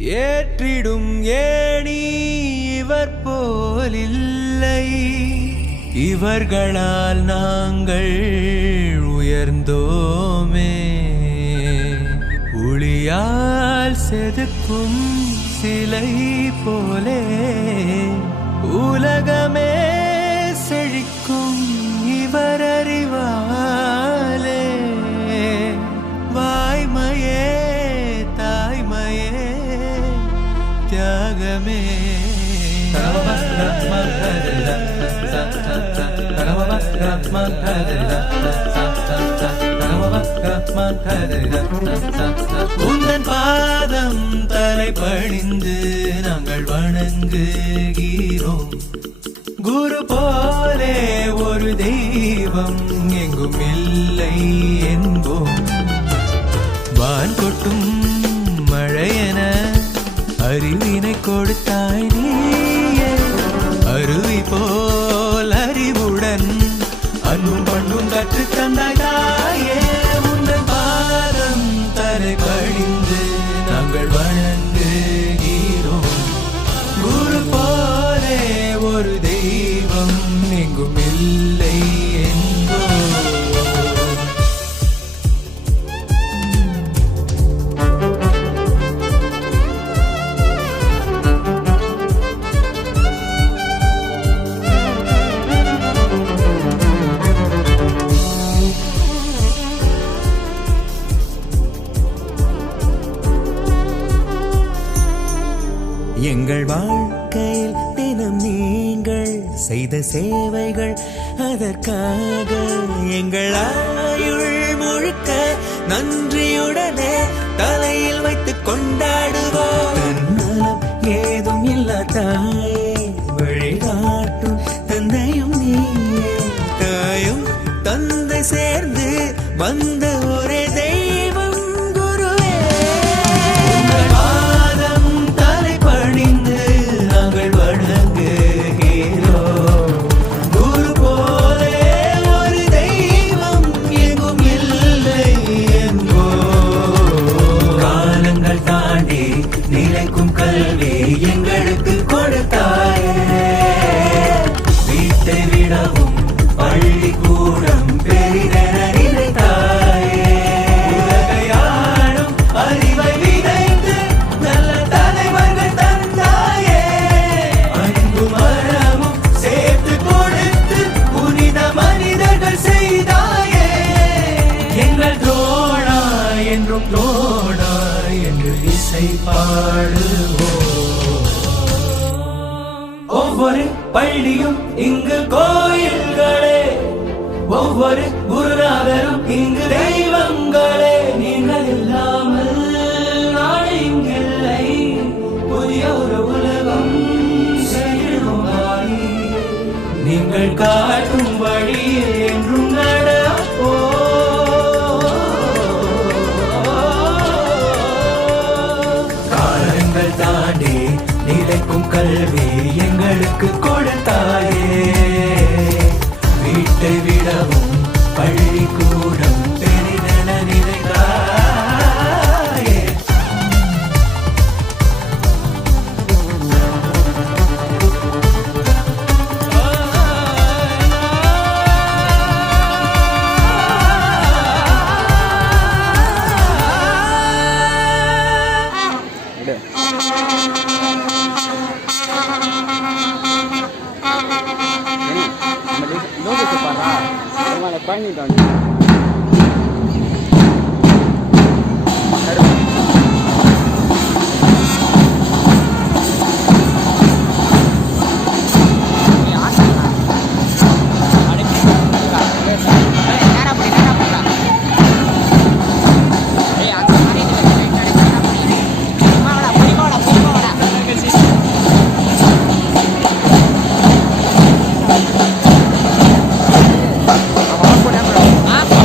ஏற்றிடும் ஏணி இவர் போலில்லை, இவர்களால் நாங்கள் உயர்ந்தோமே. ஒளியால் செதுக்கும் சிலை போலே உலகமே செழிக்கும் இவர் அறிவாலே. வாய்மையே தாய்மையே தியாகமே. உந்தன் பாதம் தலை பணிந்து நாங்கள் வணங்குகிறோம். குரு போலே ஒரு தெய்வம் எங்கும் இல்லை என்போம். வான் கொட்டும் மழையென அறிவினை கொடுத்தாய் நீயே, அருவி போல் அறிவுடன் அன்பும் பண்பும் கற்று தந்தாய் தாயே. உந்தன் பாதம் தலை பணிந்து நாங்கள் வணங்குகிறோம். குரு போலே ஒரு தெய்வம் எங்கும் இல்லை என்போம். எங்கள் வாழ்க்கையில் தினம் நீங்கள் செய்த சேவைகள், அதற்காக எங்கள் ஆயுள் முழுக்க நன்றியுடனே தலையில் வைத்து கொண்டாடுவோம். தன்னலம் ஏதும் இல்லா தாயே, வழிகாட்டும் தந்தையும் நீயே. தாயும் தந்தை சேர்ந்து வந்த ஒரே தெய்வம் குருவே. பாதம் தலை பணிந்து நாங்கள் வணங்குகிறோம். குரு போலே ஒரு தெய்வம் எங்கும் இல்லை என்போம். காலங்கள் தாண்டி நிலைக்கும் கல்வி எங்களுக்கு கொடுத்தாயே. வீட்டை விடவும் பள்ளிக்கூடம் பெரிதென நினைத்தாயே. உலகையாளும் அறிவை விதைத்து நல்ல தலைவர்கள் தந்தாயே. அன்பும் மரமும் சேர்த்து கொடுத்து புனித மனிதர்கள் செய்தாயே. எங்கள் தோழா என்றும் தோழா என்று இசை பாடுவோம். ஒவ்வொரு பள்ளியும் இங்கு கோயில்களே, ஒவ்வொரு குருநாதரும் இங்கு தெய்வங்களே. நீங்கள் இல்லாமல் நாடு இங்கில்லை, புதிய ஒரு உலகம் செல்லுமாறி. நீங்கள் காட்டும் வழியில் என்றும் நடப்போ. காலங்கள் தாண்டி நிலைக்கும் கல்வி எங்களுக்கு கொடுத்தாயே. வீட்டை விடவும் பள்ளிக்கூடம் பெரிதென நினைத்தாயே. பண்ணிட்டோம். Ah,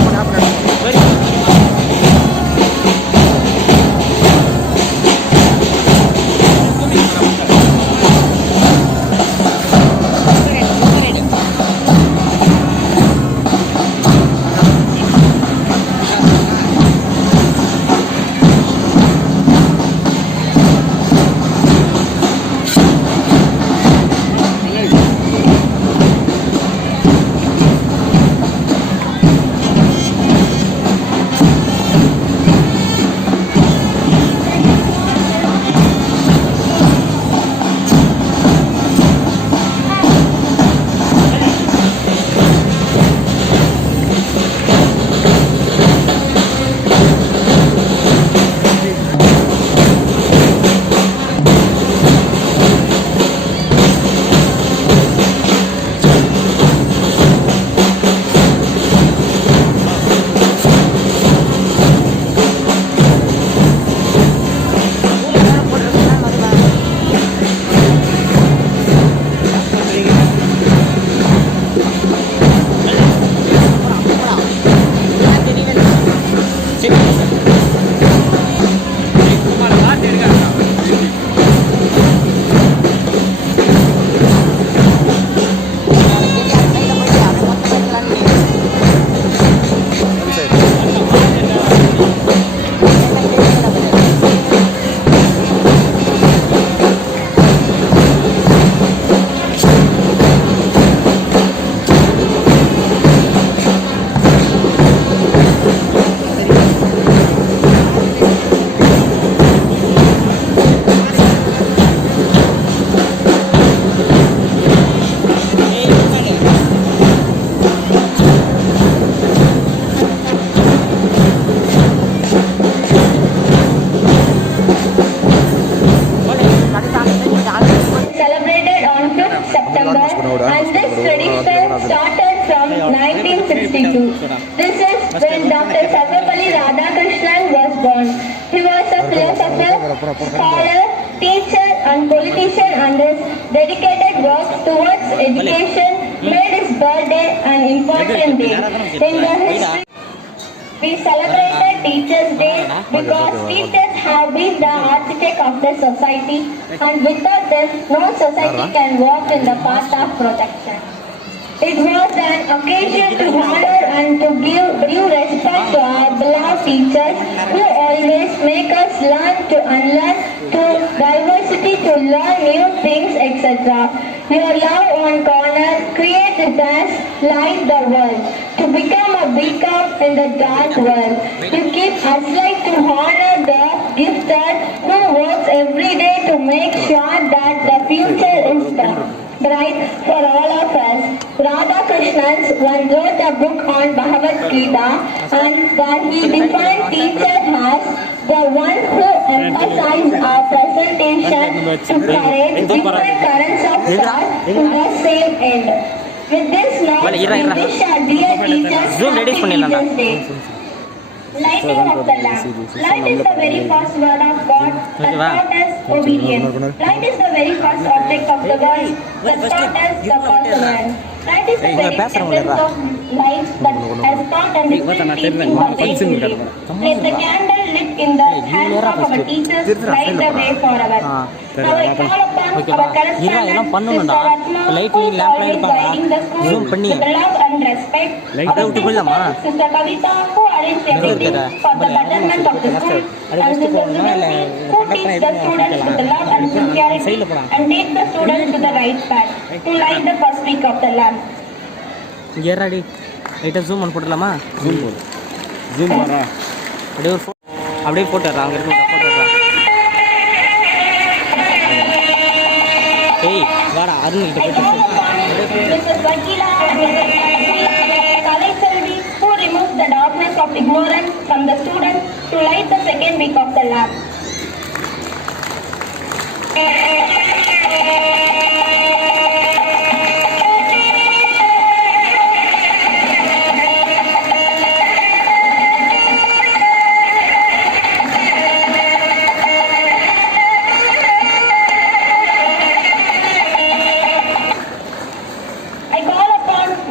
teacher and politician, and his dedicated work towards education made his birthday an important day in the history. We celebrated Teachers' Day because teachers have been the architect of the society, and without them, no society can walk in the path of protection. It was an occasion to honor and to give due respect to our beloved teachers who always make us learn to unlearn, to diversity to learn new things, etc. Your love on corner created us light the world, to become a beacon in the dark world, to keep us like to honor the gifted who works every day to make sure that the future is bright for all of us. Radhakrishnan once wrote a book on Bhagavad Gita, and where he defined teacher as the one who emphasizes our presentation to courage different currents of thought to the same end. With this note, we wish our dear teachers happy Teachers' Day. Lighting of the lamp. Light is the very first word of God that taught us obedience. Light is the very first object of the world that taught us the first man. Light is the very essence of life that has taught and is teaching our day. Let the candle lit in the hands of our teachers light the way forever. Now I call upon our correspondent, Sister Ratna, who is always guiding the school with love and respect. Sister Kavita, who arranged everything for the betterment of the school, and Sister Sunansi, who teach the students with love and sincerity and take the students to the right path to light the first week of the lamp. ஏறாடி லைட்டாக zoom பண்ணி போட்டுடலாமா? Zoom பண்ணா அப்படியே போட்டுடுறா, அங்கே இருக்கு போட்டுடுறா. ஏய் வாடா அருண்கிட்ட Mrs. Vakila and Mrs. Kalaiselvi, who removes the darkness of ignorance from the students to light the second week of the lamp.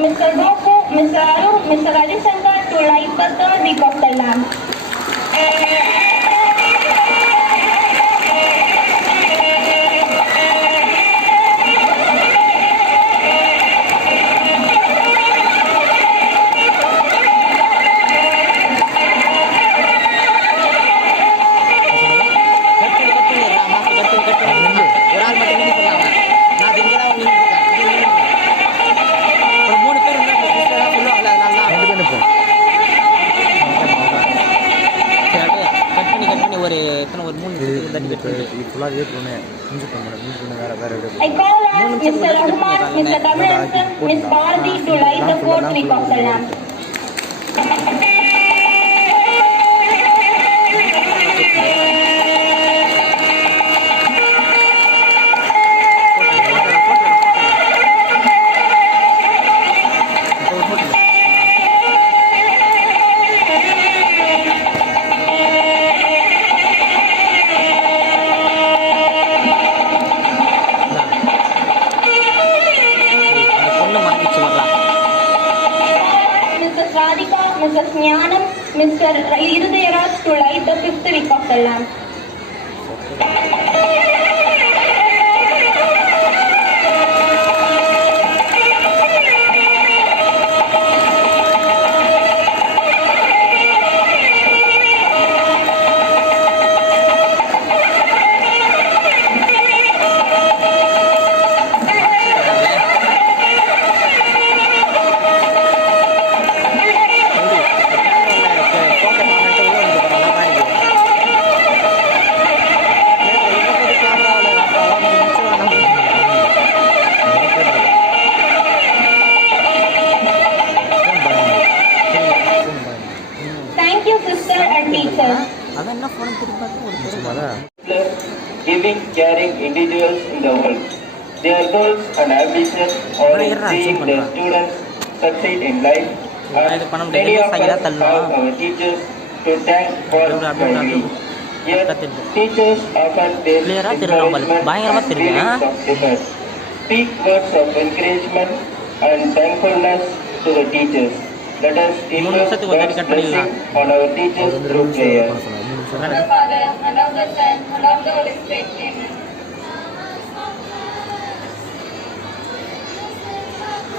Mr. Goku, Mr. Arun, Mr. Rajasankar to light the third week of the lamp. I call on Mr. Rahman, Mr. Kamalansan, Ms. Bharati to light the fourth week of the lamp. Mrs. Jnanam, Mr. Irudayaraj to light the fifth week of the lamp. Giving, caring individuals in the world. Their goals and ambitions are in seeing their students succeed in life. And many of us have our teachers to thank for guiding. Yet, teachers offer their Clear ah, திருடுறான் பாரு. encouragement பயங்கரமா and திருடுறான். feelings of effort. Speak words of encouragement and thankfulness to the teachers. Let us invoke நிமிஷத்துக்கு ஒரு God's வாட்டி cut பண்ணிடலாம். blessing on our teachers through prayer. of the Father, and of the Son, and of the Holy Spirit. Amen.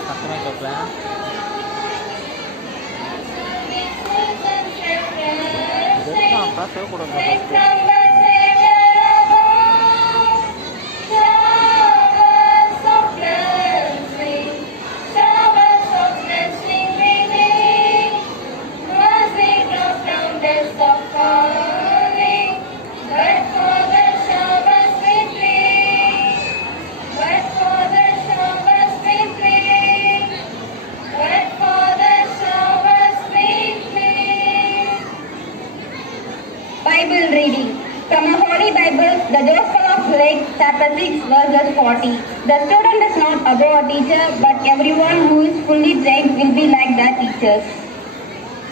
சத்தமா கேட்கலாம். இதெல்லாம் பார்க்கவே கூடாது. Bible reading. From the Holy Bible, the Gospel of Luke, chapter 6, verses 40. The student is not above a teacher, but everyone who is fully trained will be like their teachers.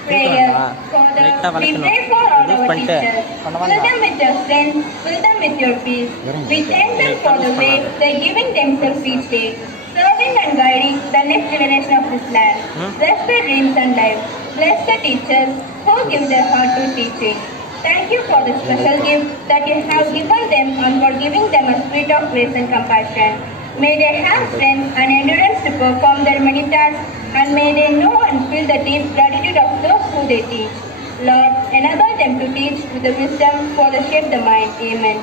Prayer. Father, we pray for all our teachers. Fill them with your strength, fill them with your peace. We thank them for the way they're giving themselves each day, serving and guiding the next generation of this land. Bless their dreams and lives. Bless the teachers who give their heart to teaching. Thank you for the special gift that you have given them and for giving them a spirit of grace and compassion. May they have strength and endurance to perform their many tasks, and may they know and feel the deep gratitude of those who they teach. Lord, enable them to teach with the wisdom for the shape the mind. Amen.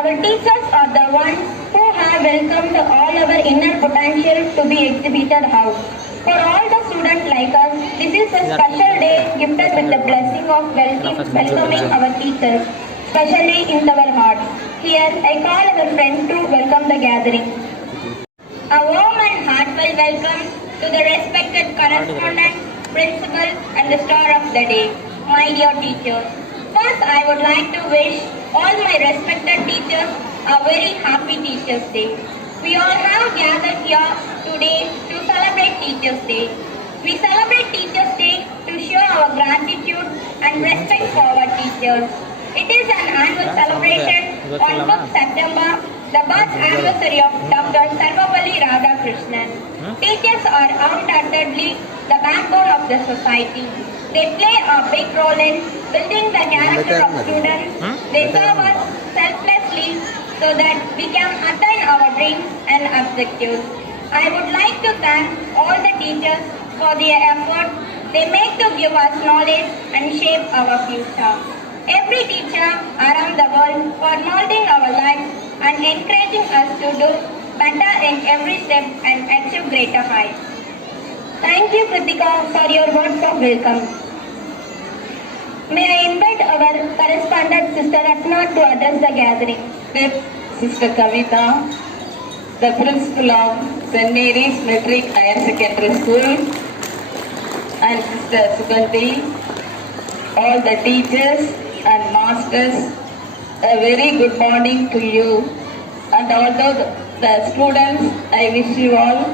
Our teachers are the ones who have welcomed all our inner potential to be exhibited out. For all the students like us, this is a special day gifted with the blessing of welcoming our teachers, especially in our hearts. Here, I call our friends to welcome the gathering. A warm and heartfelt welcome to the respected correspondent, principal, and the star of the day, my dear teachers. First, I would like to wish all my respected teachers a very happy Teachers' Day. We all have gathered here today to celebrate Teachers' Day. We celebrate Teachers' Day to show our gratitude and respect for our teachers. It is an annual celebration on 5th September, the birth anniversary of Dr. Sarvapalli Radhakrishnan. Teachers are undoubtedly the backbone of the society. They play a big role in building the character of students. They serve us selflessly so that we can attain our dreams and objectives. I would like to thank all the teachers for their effort they make to give us knowledge and shape our future. Every teacher around the world for molding our lives and encouraging us to do better in every step and achieve greater heights. Thank you, Kritika, for your words of welcome. May I invite our correspondent, Sister Ratna, to address the gathering. With Sister Kavita, the principal of St. Mary's Metric Higher Secondary School, and Sister Sugandhi, all the teachers and masters, a very good morning to you. And although the students, I wish you all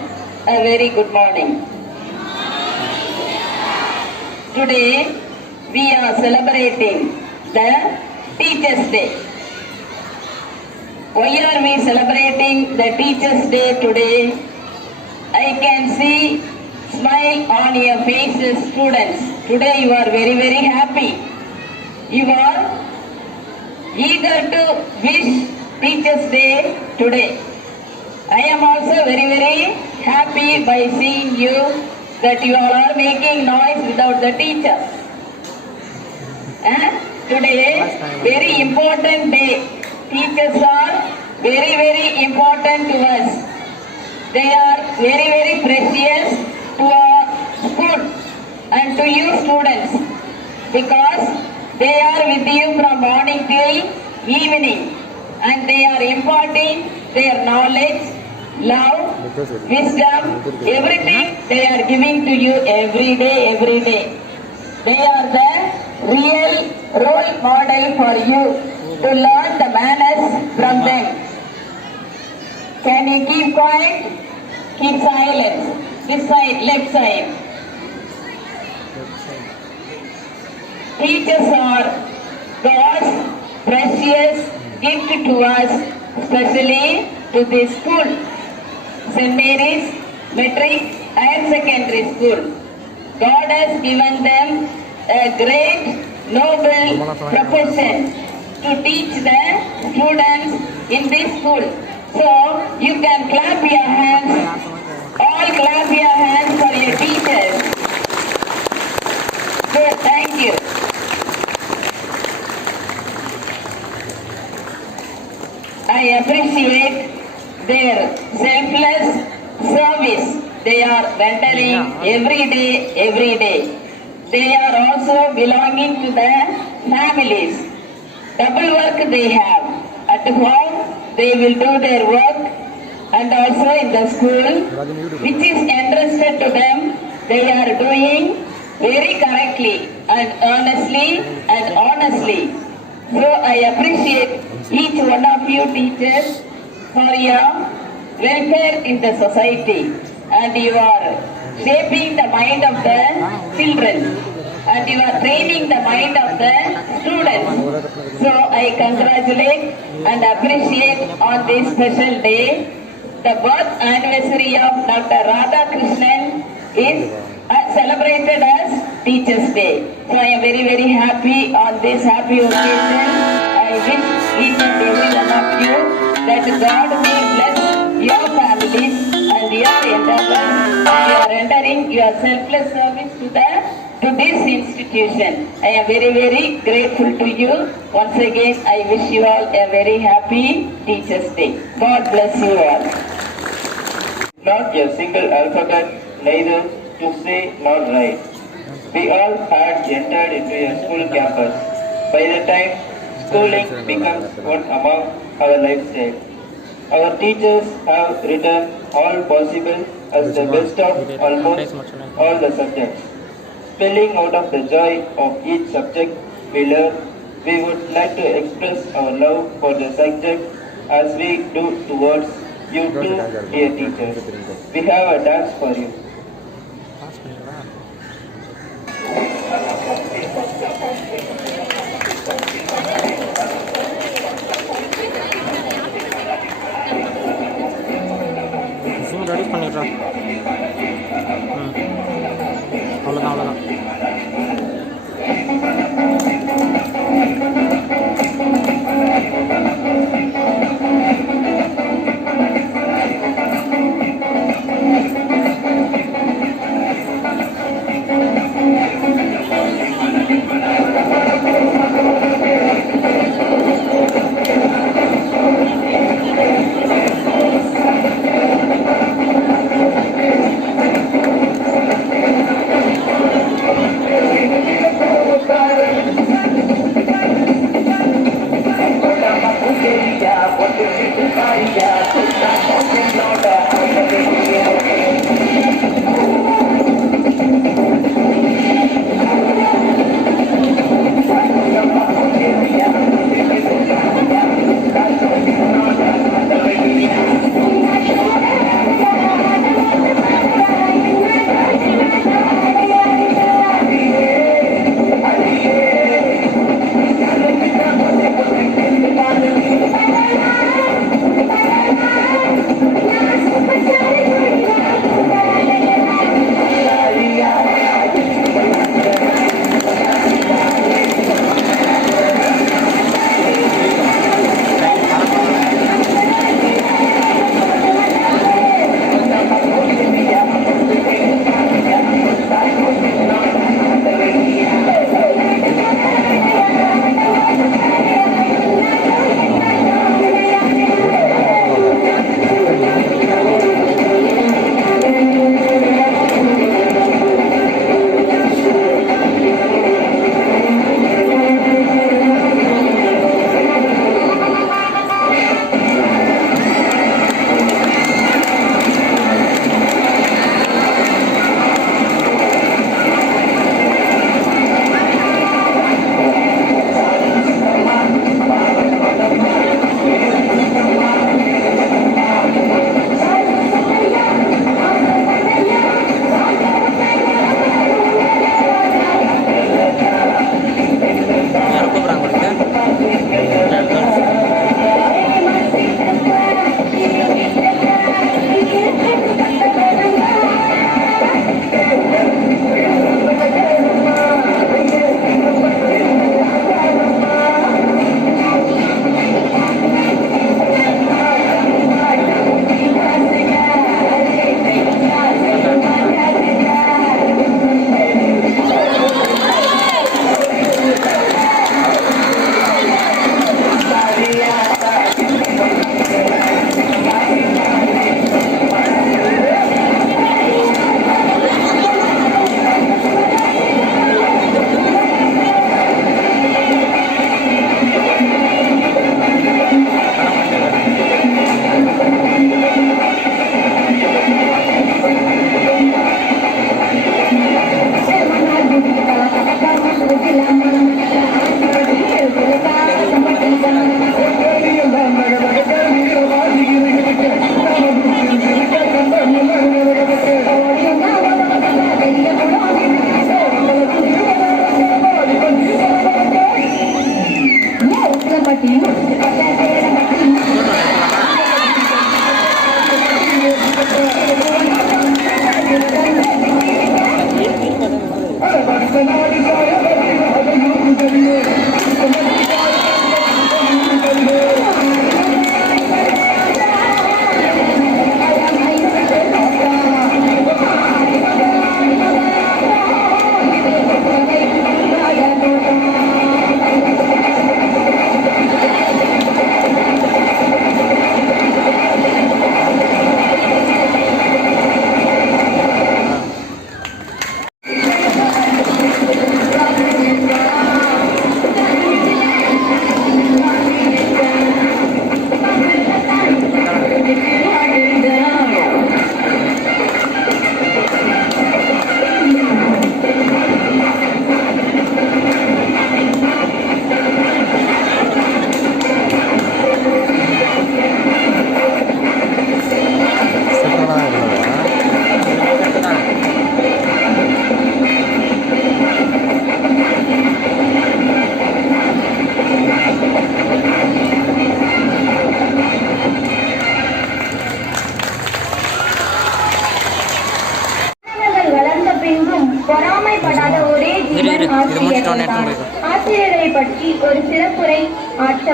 a very good morning. Today, we are celebrating the Teachers' Day. Why are we celebrating the Teachers' Day today? I can see smile on your faces, students. Today you are very, very happy. You are eager to wish Teachers' Day today. I am also very, very happy by seeing you that you all are making noise without the teacher. Today, very important day. Teachers are very, very important to us. They are very, very precious to our school and to you students, because they are with you from morning till evening, and they are imparting their knowledge, love, wisdom, everything they are giving to you every day, every day. They are the real role model for you to learn the manners from them. Can you keep quiet? Keep silent. This side, left side. Teachers are God gift to us, especially to this school, St. Mary's Metric Higher Secondary School. God has given them a great, noble profession to teach the students in this school. So you can clap your hands, all clap your hands for your teachers. Good, thank you. I appreciate their selfless service they are rendering every day. They are also belonging to the families. Double work they have. At home, they will do their work, and also in the school, which is entrusted to them, they are doing very correctly and honestly. So I appreciate each one of you teachers for your welfare in the society, and you are shaping the mind of the children, and you are training the mind of the students. So I congratulate and appreciate on this special day. The birth anniversary of Dr. Radhakrishnan is celebrated as Teachers' Day. So I am very happy on this happy occasion. I wish each and every one of you that God may bless your families and your endeavors. You are rendering your selfless service to this institution. I am very grateful to you. Once again, I wish you all a very happy Teachers' Day. God bless you all. Not a single alphabet, neither to say nor write. We all had entered into a school campus. By the time schooling becomes one among our lifestyle, our teachers have written all possible as the best of almost all the subjects. Spelling out of the joy of each subject we learn, we would like to express our love for the subject as we do towards you too, dear teachers. We have a dance for you. Zoom ready பண்ணிடுறேன். அவ்வளோதான்.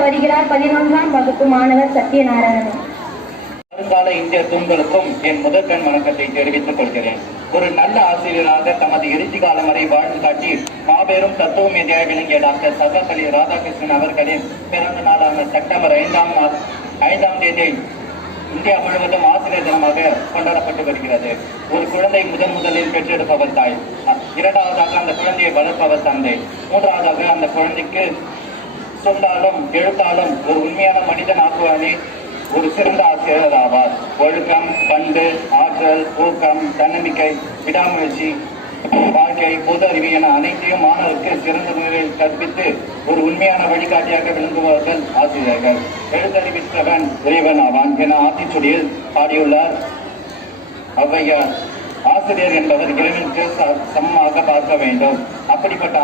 வருகிறார் 11ஆம் வகுப்பு மாணவர் சத்யநாராயணன். வருங்கால இந்திய தூண்களுக்கும் என் முதற்கண் வணக்கத்தை தெரிவித்துக் கொள்கிறேன். ஒரு நல்ல ஆசிரியராக தமது இறுதி காலம் வரை வாழ்ந்து காட்டி மாபெரும் தத்துவ மேதையாக விளங்கிய டாக்டர் சர்வப்பள்ளி ராதாகிருஷ்ணன் அவர்களின் பிறந்த நாளான செப்டம்பர் 5ஆம் தேதி இந்தியா முழுவதும் ஆசிரியர் தினமாக கொண்டாடப்பட்டு வருகிறது. ஒரு குழந்தை முதலில் பெற்றெடுப்பவர் தாய், இரண்டாவதாக அந்த குழந்தையை வளர்ப்பவர் தந்தை, மூன்றாவதாக அந்த குழந்தைக்கு சொல்லாலும் எழுத்தாலும் ஒரு உண்மையான மனிதன் ஆக்குவானே ஒரு சிறந்த ஆசிரியர் ஆவார். ஒழுக்கம், பண்பு, ஆற்றல், ஊக்கம், தன்னம்பிக்கை, விடாமுயற்சி, வாழ்க்கை, பொது அறிவு என அனைத்தையும் மாணவருக்கு சிறந்த முறையில் கற்பித்து ஒரு உண்மையான வழிகாட்டியாக விளங்குபவர்கள் ஆசிரியர்கள். எழுத்தறிவித்தவன் இறைவன் ஆவான் என ஆத்திச்சுடியில் பாடியுள்ளார் ஔவையார். ஆசிரியர் என்பவர் இறைவனுக்கு சமமாக பார்க்க வேண்டும். அப்படிப்பட்ட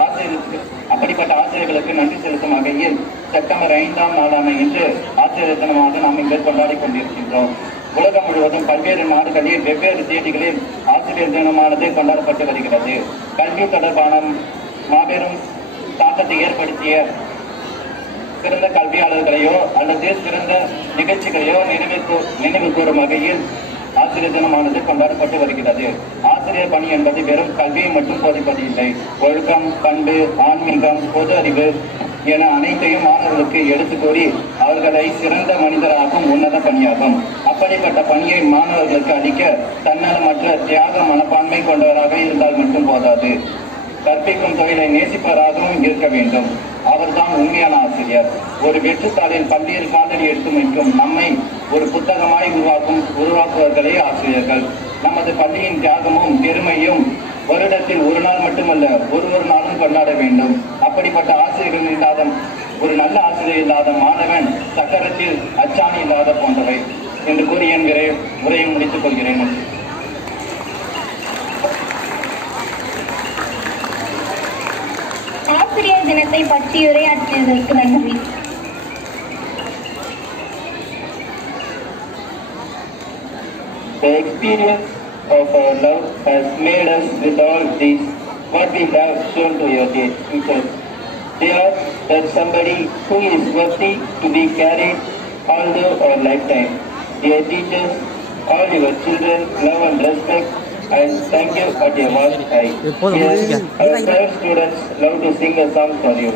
ஆசிரியர்களுக்கு நன்றி செலுத்தும் வகையில் செப்டம்பர் 5ஆம் நாளான இன்று ஆசிரியர் தினமாக நாம் இங்கு கொண்டாடி கொண்டிருக்கின்றோம். உலகம் முழுவதும் பல்வேறு நாடுகளில் வெவ்வேறு தேதிகளில் ஆசிரியர் தினமானது கொண்டாடப்பட்டு வருகிறது. கல்வி தொடர்பான மாபெரும் தாக்கத்தை ஏற்படுத்திய சிறந்த கல்வியாளர்களையோ அல்லது சிறந்த நிகழ்ச்சிகளையோ நினைவு கூறும் வகையில் ஆசிரியர் தினமானது கொண்டாடப்பட்டு வருகிறது. ஆசிரியர் பணி என்பது வெறும் கல்வியை மட்டும் போதிப்பதில்லை. ஒழுக்கம், பண்பு, ஆன்மீகம், பொது அறிவு என அனைத்தையும் மாணவர்களுக்கு எடுத்து கூறி அவர்களை சிறந்த மனிதராகும் உன்னத பணியாகும். அப்படிப்பட்ட பணியை மாணவர்களுக்கு அளிக்க தன்னலமற்ற தியாக மனப்பான்மை கொண்டவராக இருந்தால் மட்டும் போதாது, கற்பிக்கும் தொழிலை நேசிப்பவராகவும் இருக்க வேண்டும். அவர்தான் உண்மையான ஆசிரியர். ஒரு வெற்றுத்தாளில் பள்ளியில் காலடி எடுத்து வைக்கும் நம்மை ஒரு புத்தகமாய் உருவாக்குவர்களே ஆசிரியர்கள். நமது பள்ளியின் தியாகமும் பெருமையும் வருடத்தில் ஒரு நாள் மட்டுமல்ல, ஒரு நாளும் கொண்டாட வேண்டும். அப்படிப்பட்ட ஆசிரியர்கள் இல்லாத ஒரு நல்ல ஆசிரியர் இல்லாத மாணவன் சக்கரத்தில் அச்சாணி இல்லாத போன்றவை என்று கூறி என் உரையை முடித்துக் கொள்கிறேன். ஆசிரியர் தினத்தை பற்றி உரையாற்றியதற்கு நன்றி. The experience of our love has made us with all this what we have shown to your teachers. They are that somebody who is worthy to be carried all through our lifetime. Dear teachers, all your children love and respect and thank you at your vast height. Yes, our private students love to sing a song for you.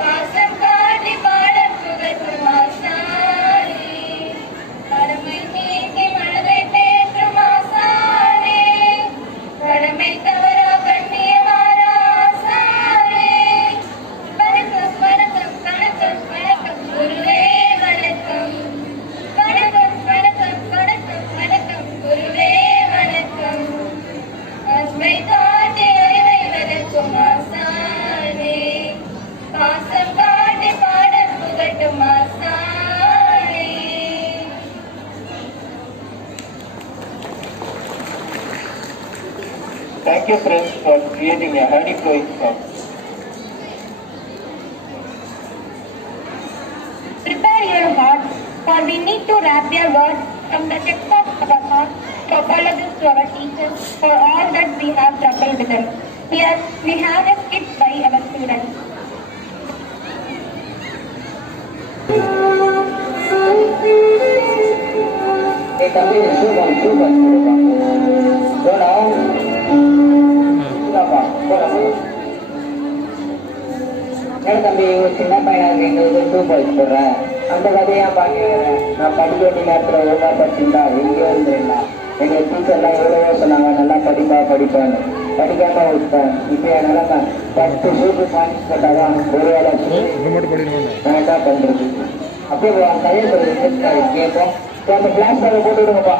பாசம் காட்டி பாட creating a honey flowing sound. Prepare your heart, for we need to wrap their words from the depth of our heart to apologize to our teachers for all that we have troubled with them. Here we have a skit by our students. Hey, தம்பி super super போடா ஏன் தம்பி ஒரு சின்ன பையனாக எங்களுக்கு super போடுறேன் அந்த கதையா பாக்கிறேன் நான் படிக்க வேண்டிய நேரத்தில் ஒழுங்கா படிச்சுட்டா எங்கேயோ வந்துருந்தா எங்க டீச்சர்லாம் எவ்வளவோ சொன்னாங்க நல்லா படிப்பான்னு படிக்காம விட்டேன் இப்போ என் நிலைமை 10 சூப்பர் பாயிண்ட்ஸ் போட்டாதான் ஒரு வேலை நான் என்ன பண்றது அப்படியே கையில் கேட்போம் அந்த கிளாஸ் பேக்கை போட்டு விடுங்கப்பா.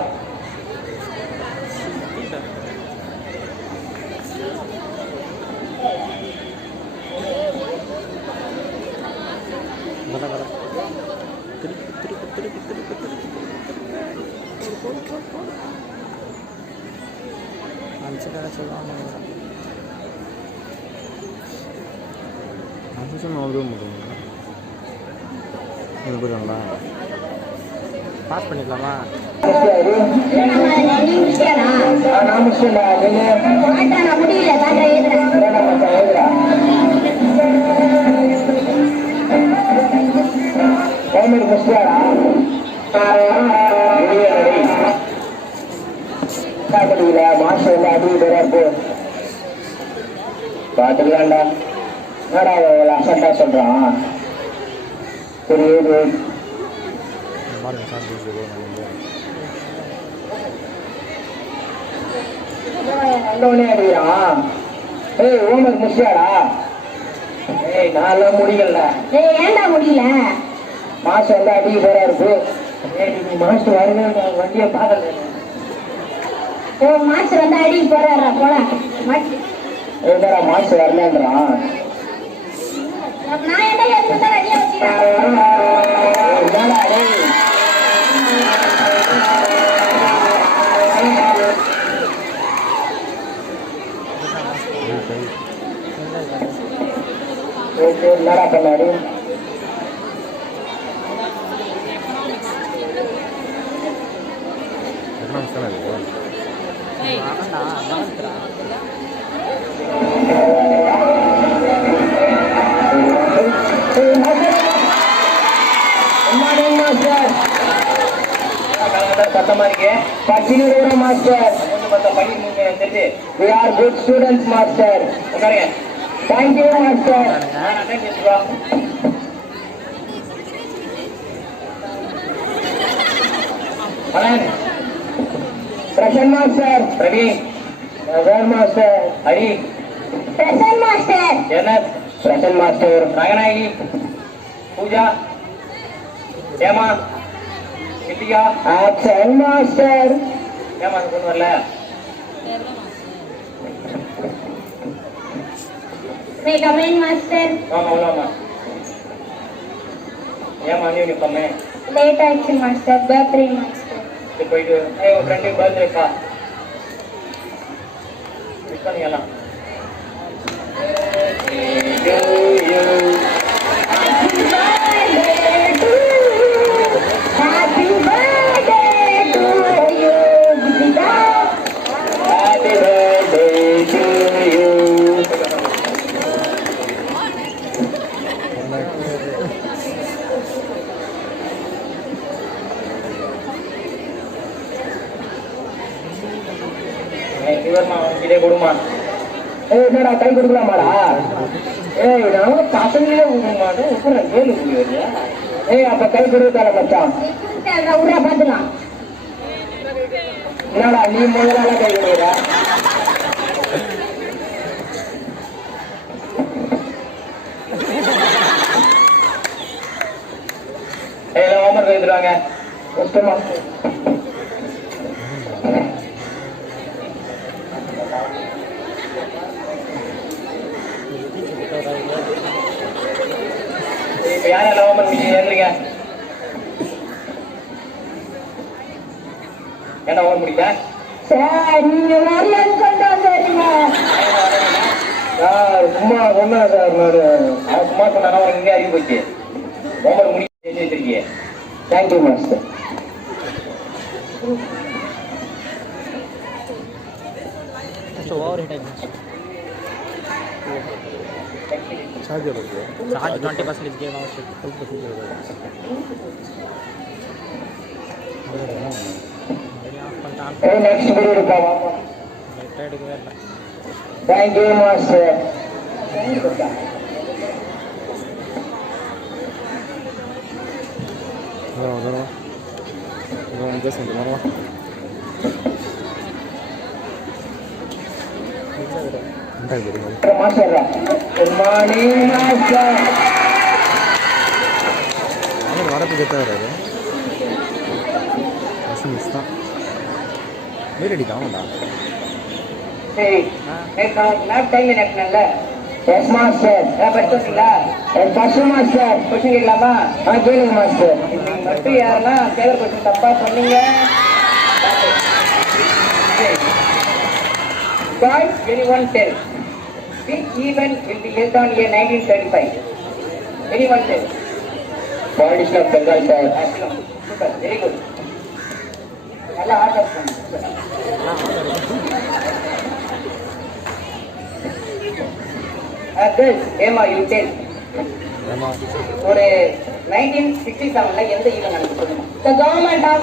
பாஸ் பண்ணிக்கலாமா? நான் முடிச்சேன்டா கவர்மெண்ட் முடிச்சாடா முடியல மாசம் வந்து அதிக பேரா இருக்கு பாத்துக்கலாம்டா. என்னடா அசண்டா சொல்றான் சரி நல்லவனே அடிக்கிறான். ஏய் ஹோம்ஒர்க் முடிச்சாடா? ஏய் நான்லாம் முடியல. ஏன்டா முடியல? மாசம் வந்து அதிக பேரா இருக்கு. நீ மாஸ்டர் வரவே வண்டியை பார்க்கல. மாஸ்டர் வந்து அடி போறாரா போல என்னடா மாஸ்டர் வரலன்றான். நான் என்ன ஏற்கனவே ரெடியா வச்சுக்கிறேன். என்னடா பண்ணாரு? சத்தமா இருக்கு பச்சினோட மாஸ்டர் தெரிஞ்சு we are good students master. உட்காருங்க. Thank you master. Present master Ravi present master Hari present master என்ன பிரசன் மாஸ்டர் ரங்கநாயகி பூஜா ஏமா கிட்டியா ஆக்சன் மாஸ்டர் ஏமா கொண்டு வரல மே கம் இன் மாஸ்டர். ஆமா ஆமா ஏமா நீ கம்மே லேட் ஆயிடுச்சு மாஸ்டர். Birthday master. போயிட்டு உன் ஃப்ரெண்டுக்கு பர்த்டேக்கா விஷ் பண்ணிக்கலாம். Happy birthday to you. Happy birthday to you. இதே கொடுமா. ஏய் என்னடா கை கொடுக்கலாமாடா? ஏய் நான் பசங்களே கொடுக்க மாட்டேன் இப்ப கேளு புரியுது. ஏய் அப்ப கை கொடுத்தால மச்சான் உடா பாத்துலாம். என்னடா நீ முதலால கை கொடுக்குற? ஏய் ஹோம்ஒர்க் எழுதுறாங்க கஷ்டமா. இப்ப யாரெல்லாம் ஹோம்ஒர்க் முடிச்சு எழுதுறீங்க? என்ன ஹோம்ஒர்க் முடிக்கல? சார் நீங்க வரலன்னு சொல்லிட்டு வந்துடுறீங்க. சார் சும்மா சொன்னா சார் நான் சும்மா சொன்னா இங்கே அறிவு போச்சு ஹோம்ஒர்க் முடிச்சு வச்சிருக்கீங்க. Thank you master. ಓವರ್ ಹೀಟ್ ಆಗಿದೆ. ಚಾರ್ಜ್ 20% ಗೇಮ್ ಅವಶ್ಯಕ. ನೆಕ್ಸ್ಟ್ ಬಿಡಿ ಪಾಪ. Thank you master. Master good morning master. வரப்பு கெட்டா வராது மிஸ் தான் நேரடி தான்டா. சரி மேப் டைம் நடக்கணும்ல. Yes master. படிச்சுங்களா? First master. கொஸ்டின் கேட்கலாமா? கேளுங்க மாஸ்டர். மட்டும் யாருன்னா கேள்வி கொஸ்டின் தப்பா சொன்னீங்க. Guys, anyone tell which event will be held on year 1935? Anyone tell? Partition of Bengal, sir. Super, very good. நல்லா ஆர்டர் பண்ணுங்க. Girls, Emma, you tell. ஒரு 1967 எந்த ஈவென்ட் நடந்து சொல்லுங்க. The government of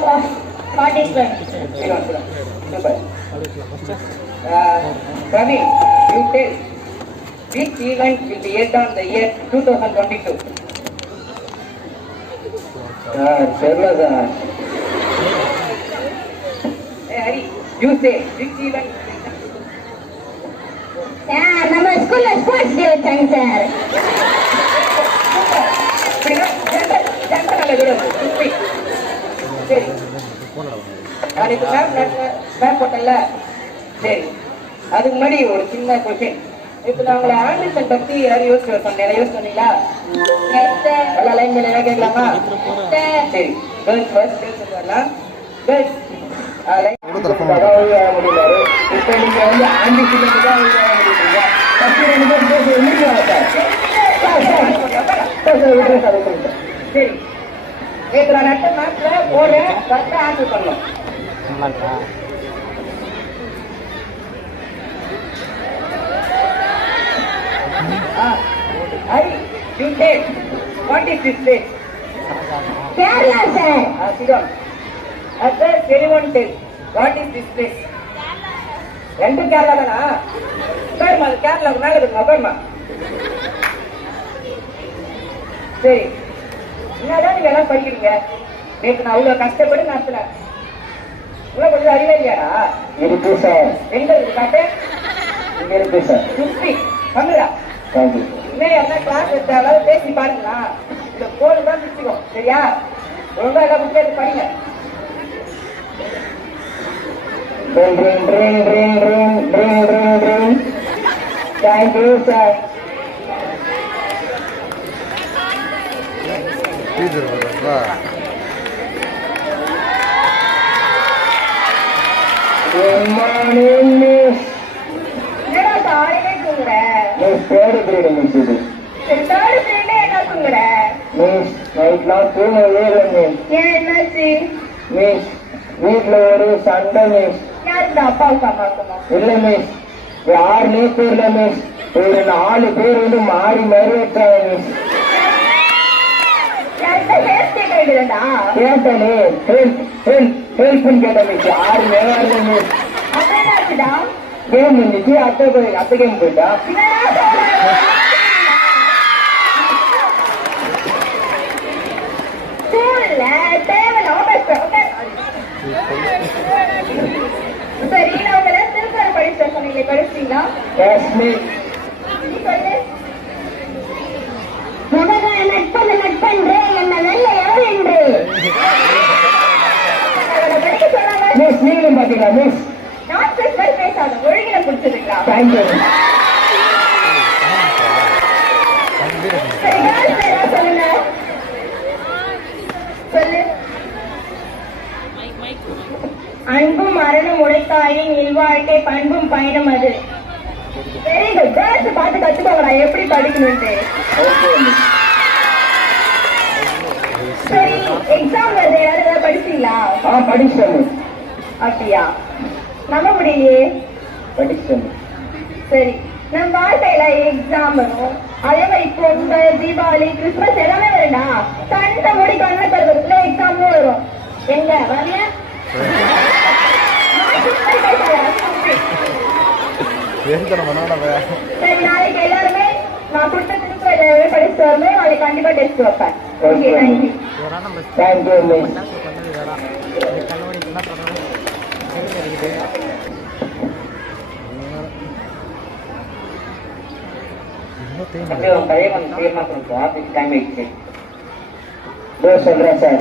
Pakistan. Super. Praveen, you tell which event will be held on the year 2022? Sir, hey, Hari, you say which event? Sir, நம்ம ஸ்கூல்ல sports day வச்சாங்க sir. சரி நாளைக்கு ma'am போட்டல. சரி அதுக்கு முன்னாடி ஒரு சின்ன கொஸ்டின். இப்போ நான் உங்களை ஆம்பிஷன் பத்தி யாரும் யோசிச்சு சொன்னேன். யோசிச்சு சொன்னீங்களா? எல்லா லைன் மேல கேட்கலாமா? சரி கேர்ள்ஸ் ஃபர்ஸ்ட் கேர்ள்ஸ் வரலாம். கேர்ள்ஸ் முடியல. இப்போ நீங்க வந்து ஆம்பிஷன் தான் முடிக்கிறீங்க. ஃபர்ஸ்ட் ரெண்டு பேர் பேச முடியல சார். சரி கேட்குற நட்டு மேட்ச்ல போட கரெக்டாக ஆன்சர் பண்ணணும். நல்லா இருக்கா? Hari, you take. What is this place? Kerala sir. Sit down. Sir, anyone tell. What is this place? ரெண்டு கேரளா தானா? உட்காருமா, அது கேரளாவுக்கு மேலே இருக்குமா? உட்காருமா. சரி என்னதான் நீங்க எல்லாம் படிக்கிறீங்க? நேற்று நான் அவ்வளவு கஷ்டப்பட்டு நடத்தினேன். உள்ள கொஞ்சம் அறிவே இல்லையாடா? இருக்கு சார். எங்க இருக்கு காட்டு? இங்க இருக்கு சார். சுத்தி பண்ணுடா. இன்னும் என்ன கிளாஸ் எடுத்தாலும் பேசி பாருங்களா? இந்த கோல் தான் பிடிச்சிக்கும். சரியா? ஒழுங்கா எல்லாம் புக் எடுத்து படிங்க. Thank you sir. டீச்சர் வரப்பா குட் மார்னிங் மிஸ். என்னடா காலையிலே தூங்குற? மிஸ் தேர்ட் பீரியட் மிஸ் இது. தேர்ட் பீரியட்ல என்ன தூங்குற? மிஸ் நைட்லாம் தூங்கவே இல்லை மிஸ். ஏன் என்னாச்சு? மிஸ் வீட்டுல ஒரு சண்டை மிஸ். யாருக்கு அப்பாவுக்கு அம்மாக்குமா? இல்ல மிஸ் 6 பேர்ல மிஸ் ஒரு 4 பேர் வந்து மாறி மாறி வச்சாங்க மிஸ். யார்கிட்ட ஹேர் கேட்க வேண்டியதா? கேட்டனே ஹெல்ப்னு கேட்டேன் மிஸ். 6 நேரம் மிஸ். அப்புறம் என்னாச்சுடா? கேம் இருந்துச்சு. அத்தை கேம் போயிட்டா. ஸ்கூல்ல தேவையில்லாம பேசுறேன். சரி நான் உங்களை திருக்குறள் படிச்ச சொன்னீங்க, படிச்சீங்களா? Yes miss. முகக நட்பது நட்பன்று என்ன வெள்ளையோ என்று படிக்க சொன்னாங்க. மிஸ் நீங்களும் பாத்தீங்களா மிஸ்? நான் பேசாத ஒழுங்கில பிடிச்சிருக்கா? தேங்க்யூ. சரி சொல்லுங்க. சொல்லு. அன்பும் மரணம் உடைத்தாயின் இல்வாழ்க்கை பண்பும் பயணம் அது. Very good. கேர்ள்ஸ் பார்த்து கத்துக்கோங்கடா எப்படி படிக்கணும்ட்டு. சரி, எக்ஸாம் வருது, யாராவது படிச்சீங்களா? படிச்சோம். அப்படியா? நம்ப முடியலையே. படிச்சோம். சரி, நம்ம வாழ்க்கையில எக்ஸாம் வரும், அதே மாதிரி பொங்கல், தீபாவளி, கிறிஸ்துமஸ் எல்லாமே வரும்டா. கண்ட மூடி கண்ண தருவதுல எக்ஸாமும் வரும். எங்க வரல? சரி, நாளைக்கு எல்லாருமே நான் கொடுத்த திருப்பி படிச்சுட்டு வரணும். நாளைக்கு கண்டிப்பா டெஸ்ட் வைப்பேன். Okay, thank you. தேங்க்யூ. சொல்றேன் சார்,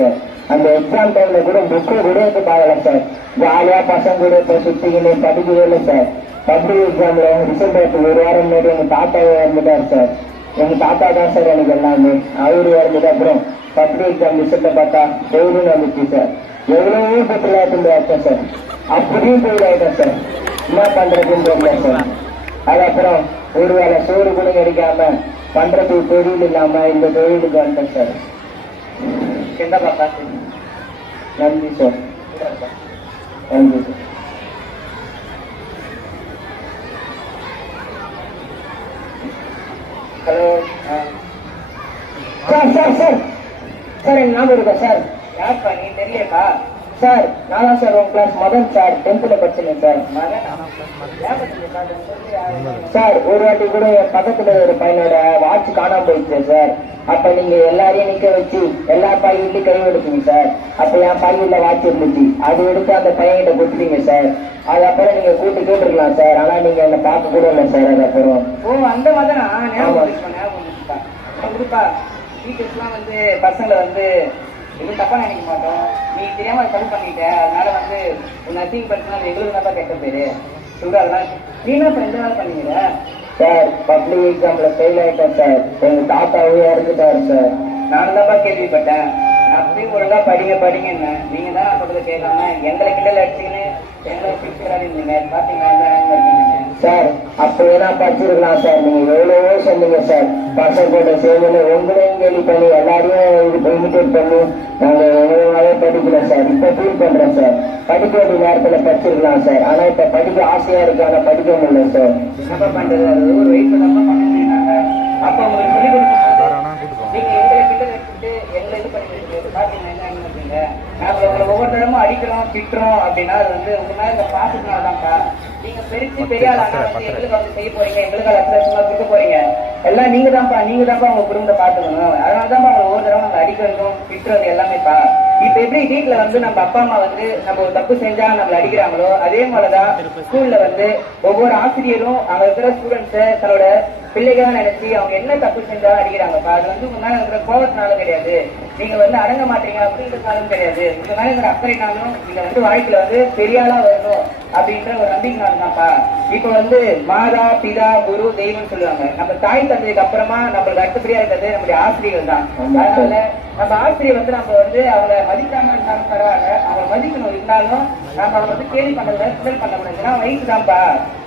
சார் அந்த எக்ஸாம் டைம்ல கூட புக்கு கூட பாக்கல சார். ஜாலியா பசங்க கூட இப்ப சுத்திக்கின்னு படிக்கவே இல்லை சார். பப்ளிக் எக்ஸாம்ல ரிசல்ட் எடுத்து ஒரு வாரம் முன்னாடி எங்க தாத்தாவே இறந்துட்டார் சார். எங்க தாத்தா தான் சார் எனக்கு எல்லாமே. அவரு இறந்துட்டு அப்புறம் பப்ளிக் எக்ஸாம் ரிசல்ட்டை பார்த்தா டெய்லியும் வந்துச்சு சார். எவ்வளவோ பத்தில ஆயிட்டேன் சார். அப்படியும் ஃபெயில் ஆயிட்டேன் சார். என்ன பண்றதுன்னு தெரியல சார். அதுக்கப்புறம் ஒரு வேளை சோறு கூட கிடைக்காம பண்றதுக்கு தொழில் இல்லாம இந்த தொழிலுக்கு வந்தேன் சார். நன்றி சார். நன்றி sir. Hello sir. Sir sir sir எனக்கு ஞாபகம் இருக்கா சார்? யாருப்பா நீ தெரியலப்பா? சார் நானா சார் உங்க கிளாஸ் மதன் சார், 10th படிச்சிருக்கேன் சார். சார் ஒரு வாட்டி கூட என் பக்கத்துல ஒரு பையனோட வாட்ச் காணாம போயிடுச்சு சார். அப்ப நீங்க எல்லாரையும் நிக்க வச்சு எல்லா பையிலையும் கை எடுப்பீங்க சார். அப்ப என் பையில வாட்ச் இருந்துச்சு, அது எடுத்து அந்த பையன்கிட்ட கொடுத்துட்டீங்க சார். அதுக்கப்புறம் நீங்க கூட்டு கேட்டுருக்கலாம் சார், ஆனா நீங்க என்ன பார்க்க கூட இல்லை சார். அதுக்கப்புறம் அந்த மாதிரி கொடுப்பா டீச்சர்ஸ்லாம் வந்து பசங்களை வந்து எதுவும் தப்பா நினைக்க மாட்டோம். நீ தெரியாம தப்பு பண்ணிட்ட, அதனால வந்து உன் நர்சிங் படிச்சுனா எங்களுக்கு தான் கெட்ட பேரு சொல்றாருலாம். நீ என்ன எந்த வேலை பண்ணீங்க சார்? பப்ளிக் எக்ஸாம்ல ஃபெயில் ஆயிட்டேன் சார். எங்க தாத்தாவே இறந்துட்டாரு சார். நானும் தான் கேள்விப்பட்டேன். அப்பயும் ஒழுங்கா படிங்கன்னு நீங்க தான் நான் சொல்றதை கேட்காம எங்களை கிட்ட அடிச்சுக்கின்னு எங்களை பிடிக்கிறாரு இருந்தீங்க. பாத்தீங்களா சார்? அப்ப ஏன்னா படிச்சிருக்கலாம் சார். நீங்க எவ்வளவோ சொன்னீங்க சார். பசங்க கூட சேர்ந்து உங்களையும் கேள்வி பண்ணி எல்லாரையும் இது இமிட்டேட் பண்ணி நாங்க எவ்வளவாவே படிக்கல சார். இப்ப ஃபீல் பண்றேன் சார். படிக்க வேண்டிய நேரத்துல படிச்சிருக்கலாம் சார். ஆனா இப்ப படிக்க ஆசையா இருக்கு, ஆனா படிக்க முடியல சார். என்ன பண்றது? அது ஒரு வெயிட் பண்ண முடியுங்க. அப்ப உங்களுக்கு சொல்லி கொடுத்து நீங்க எங்களை கிட்ட வச்சுட்டு எங்களை இது பண்ணி பாத்தீங்கன்னா என்ன பண்ணுறீங்க? நாங்க உங்களை ஒவ்வொரு தடமும் அடிக்கிறோம் திட்டுறோம் அப்படின்னா அது வந்து உங்க மேல இந்த பாசத்தினால்தான்ப்பா. நீங்க பெருசு பெரிய ஆளானா வந்து எங்களுக்கு வந்து செய்ய போறீங்க, எங்களுக்கு அலட்சியமா விட்டு போறீங்க. எல்லாம் நீங்க தான்ப்பா உங்க குடும்பத்தை பாத்துக்கணும். அதனாலதான்ப்பா அவங்க ஒவ்வொரு தடவை நாங்க அடிக்கிறதும் திட்டுறது எல்லாமேப்பா. இப்ப எப்படி வீட்டுல வந்து நம்ம அப்பா அம்மா வந்து நம்ம ஒரு தப்பு செஞ்சா நம்மள அடிக்கிறாங்களோ, அதே போலதான் ஸ்கூல்ல வந்து ஒவ்வொரு ஆசிரியரும் அங்க இருக்கிற ஸ்டூடெண்ட்ஸ தன்னோட பிள்ளைகளா நினைச்சு அவங்க என்ன தப்பு செஞ்சா அடிக்கிறாங்கப்பா. அது வந்து உங்க மேல இருக்கிற கோபத்தினாலும் கிடையாது, நீங்க வந்து அடங்க மாட்டீங்க அப்படின்றதுனாலும் கிடையாது. உங்க மேல இருக்கிற அக்கறைனாலும் நீங்க வந்து வாழ்க்கையில வந்து பெரியாளா வரணும் அப்படின்ற ஒரு நம்பிக்கைனாலும் தான்ப்பா. இப்ப வந்து மாதா பிதா குரு தெய்வம்னு சொல்லுவாங்க. நம்ம தாய் தந்தைக்கு அப்புறமா நம்மளுக்கு அடுத்தபடியா இருக்கிறது நம்முடைய ஆசிரியர்கள் தான். அதனால நம்ம ஆசிரியர் வந்து நம்ம வந்து அவங்க மதிக்காம இருந்தாலும் பரவாயில்ல, அவங்க மதிக்கணும். இருந்தாலும் நம்ம அவங்க வந்து கேள்வி பண்ணக்கூடாது, கிண்டல் பண்ணக்கூடாது. ஏன்னா வயசு தான்ப்பா.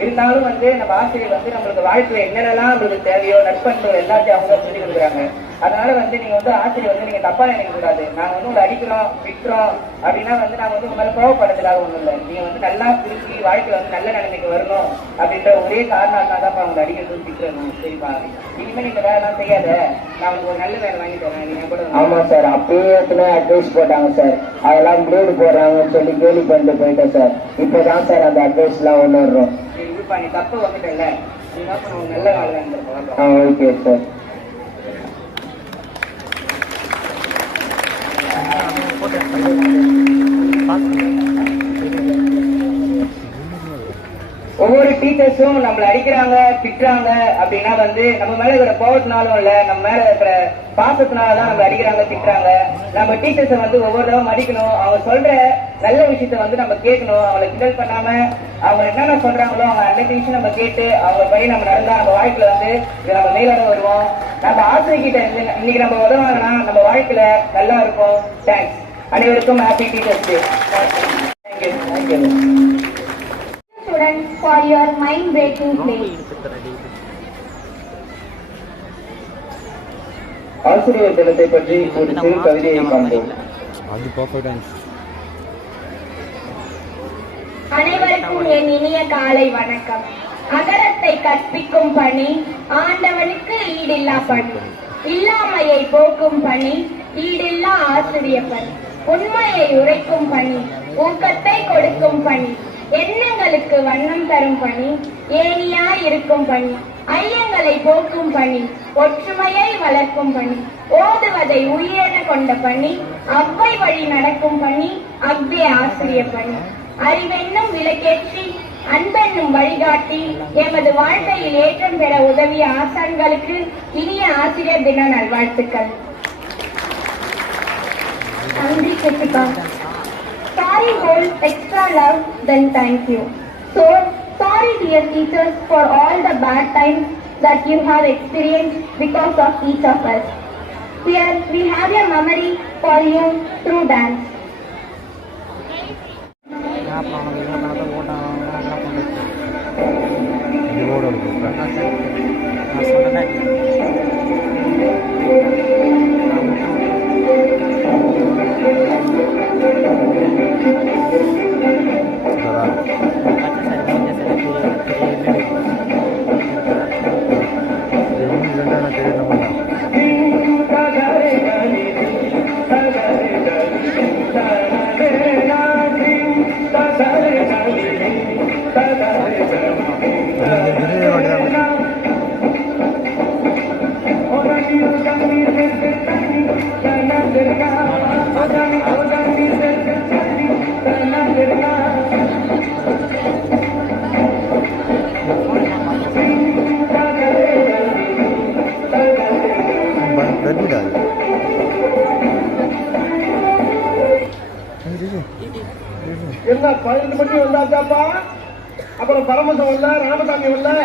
இருந்தாலும் வந்து நம்ம ஆசிரியர் வந்து நம்மளுக்கு வாழ்க்கையில என்னென்னலாம் நம்மளுக்கு தேவையோ நட்பண்புகள் எல்லாத்தையும் அவங்க சொல்லி கொடுக்குறாங்க. அதனால வந்து நீங்க வந்து ஆசிரியர் வந்து நீங்க தப்பா நினைக்க கூடாது. நாங்க வந்து உங்களை அடிக்கிறோம் விட்டுறோம் அப்படின்னா வந்து நாங்க வந்து உங்க மேல கோவப்படுறதுக்காக ஒண்ணும் இல்லை. நீங்க வந்து நல்லா திருப்பி வாழ்க்கையில வந்து நல்ல நிலைமைக்கு வரணும் அப்படின்ற ஒரே காரணம் தான் அவங்க அடிக்கிறது திட்டுறணும். சரிப்பா, இனிமே நீங்க வேலை எல்லாம் செய்யாத, நான் உங்களுக்கு ஒரு நல்ல வேலை வாங்கி தரேன். நீங்க கூட ஆமா சார். அப்பயே அட்வைஸ் போட்டாங்க சார். அதெல்லாம் கிரேடு போடுறாங்கன்னு சொல்லி கேள்வி பண்ணிட்டு போயிட்டேன் சார். இப்பதான் சார் அந்த அட்வைஸ் எல்லாம் ஒண்ணு வரும். நீ தப்பு வந்துட்டல, நீ நல்ல வேலை இருந்திருக்கோம். Okay sir. ஒவ்வொரு டீச்சர்ஸும் நம்மள அடிக்கிறாங்க திட்டுறாங்க அப்படின்னா வந்து நம்ம மேல இருக்கிற கோவத்தினாலும் இல்ல, நம்ம மேல இருக்கிற பாசத்தினாலதான் நம்ம அடிக்கிறாங்க திட்டுறாங்க. நம்ம டீச்சர்ஸை வந்து ஒவ்வொரு தடவை மதிக்கணும். அவங்க சொல்ற நல்ல விஷயத்த வந்து நம்ம கேட்கணும். அவங்களை கிண்டல் பண்ணாம அவங்க என்னென்ன சொல்றாங்களோ அவங்க அந்த விஷயம் நம்ம கேட்டு அவங்க படி நம்ம நடந்தா நம்ம வாழ்க்கையில வந்து நம்ம மேலாட வருவோம். நம்ம ஆசிரியர்கிட்ட இன்னைக்கு நம்ம உதவாங்கன்னா நம்ம வாழ்க்கையில நல்லா இருக்கும். தேங்க்ஸ். அனைவருக்கும் happy teachers day. Thank you. students, for your mind-breaking play. ஆசிரியர் தினத்தை பற்றி ஒரு சிறு கவிதையை காண்போம். அது பர்ஃபெக்ட் ஆன்சர். அனைவருக்கும் என் இனிய காலை வணக்கம். அகரத்தை கற்பிக்கும் பணி ஆண்டவனுக்கு ஈடில்லா பணி. இல்லாமையை போக்கும் பணி ஈடில்லா ஆசிரிய பணி. உண்மையை உரைக்கும் பணி, ஊக்கத்தை கொடுக்கும் பணி, எண்ணங்களுக்கு வண்ணம் தரும் பணி, ஏனியாய் இருக்கும் பணி, ஐயங்களை போக்கும் பணி, ஒற்றுமையை வளர்க்கும் பணி, ஓதுவதை உயிரென கொண்ட பணி, அவ்வை வழி நடக்கும் பணி, அவ்வே ஆசிரிய பணி. அறிவென்னும் விளக்கேற்றி அன்பென்னும் வழிகாட்டி எமது வாழ்க்கையில் ஏற்றம் பெற உதவிய ஆசான்களுக்கு இனிய ஆசிரியர் தின நல்வாழ்த்துக்கள். நன்றி Kiruthika. Sorry hold extra love, then thank you. So sorry dear teachers for all the bad times that you have experienced because of each of us. Here we have a memory for you through dance. என்ன 12 மணி வந்தாச்சாப்பா? அப்புறம் பரமசம் வரல, ராமசாமி வரல.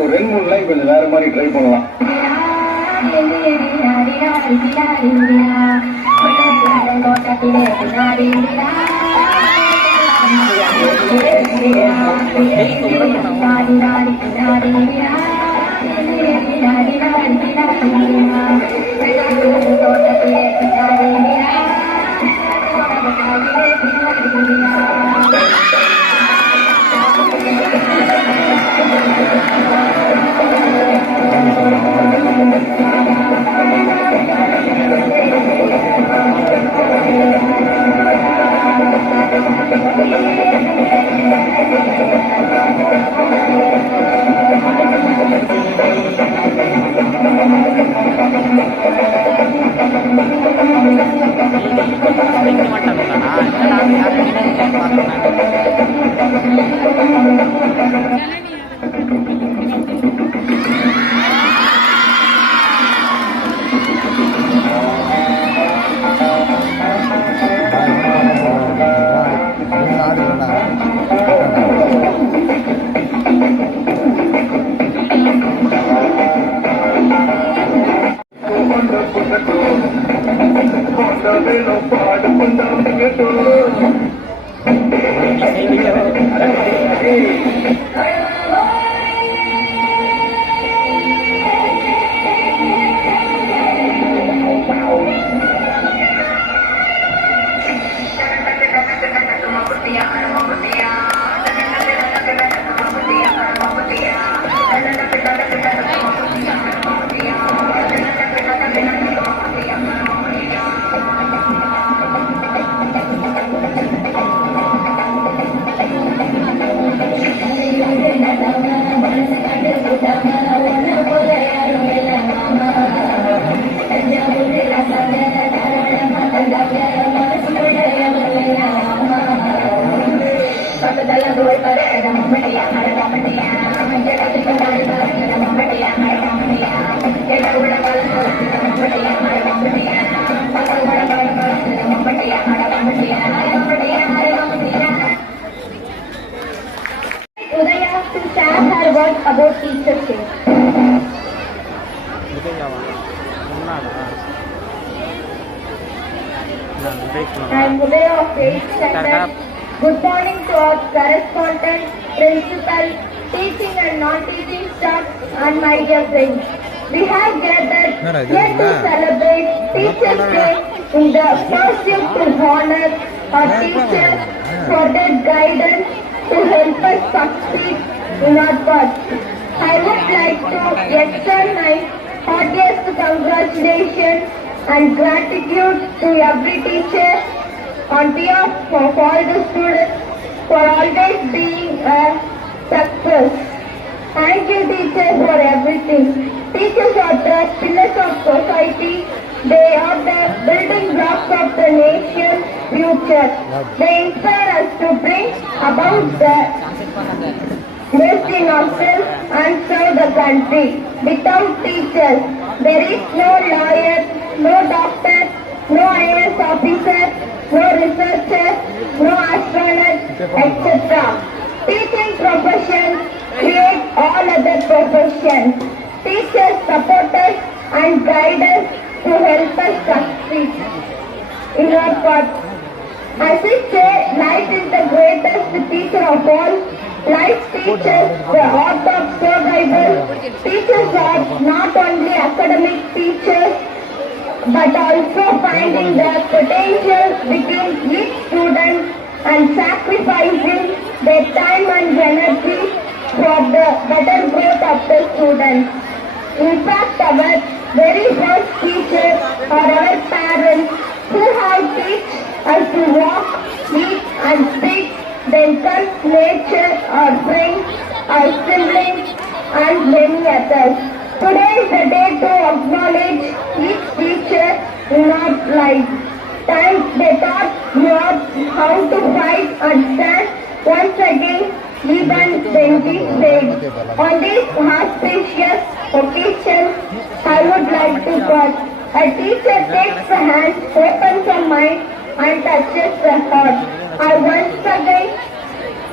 ஒரு 2-3 line கொஞ்சம் வேற மாதிரி try பண்ணலாம். Udaya to share her words about Teachers' Day. I am Udaya of 8th standard. Good morning to our correspondent, principal, teaching and non-teaching staff and my dear friends. We have gathered here to celebrate Teachers' Day in the pursuit to honor our teachers for their guidance to help us succeed in our path. I would like to extend my heartiest congratulations and gratitude to every teacher on behalf of all the students for always being a success. Thank you, teachers, for everything. Teachers are the pillars of society. They are the building blocks of the nation's future. They inspire us to bring about the best in ourselves and serve the country. Without teachers, there is no lawyer, no doctor, no IAS officer, no researcher, no astronaut, etc. Teaching profession create all other professions. Teachers support us and guide us to help us succeed in our path. As we say, life is the greatest teacher of all. Life teaches the art of survival. Teachers are not only academic teachers, but also finding the potential within each student and sacrificing their time and energy for the better growth of the students. In fact, our very first teachers are our parents who have taught us to walk, eat and speak. Then comes nature, our friends, our siblings and many others. Today is the day to acknowledge each teacher in our life. Times they taught us how to fight and stand once again even when we failed. On this auspicious occasion, I would like to quote, a teacher takes the hand, opens the mind and touches the heart. I once again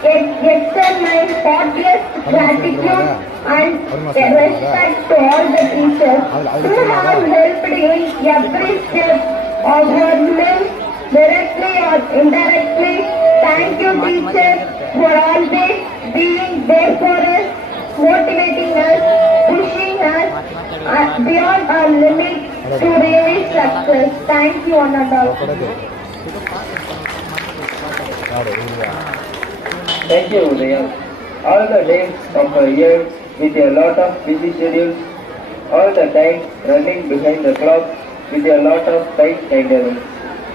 extend my heartiest gratitude and respect to all the teachers who have helped in every step of our life, directly or indirectly. Thank you, teachers, for always being there for us, motivating us, pushing us beyond our limits to really success. Thank you, one and all. Thank you, Udaya. All the days of a year with a lot of busy schedules, all the time running behind the clock with a lot of tight timelines,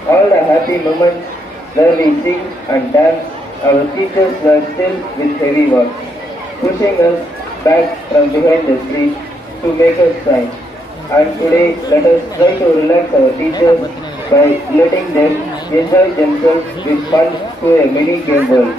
all the happy moments where we sing and dance, our teachers were still with heavy work, pushing us back from behind the screen to make us shine. And today, let us try to relax our teachers by letting them enjoy themselves with fun through a mini game world.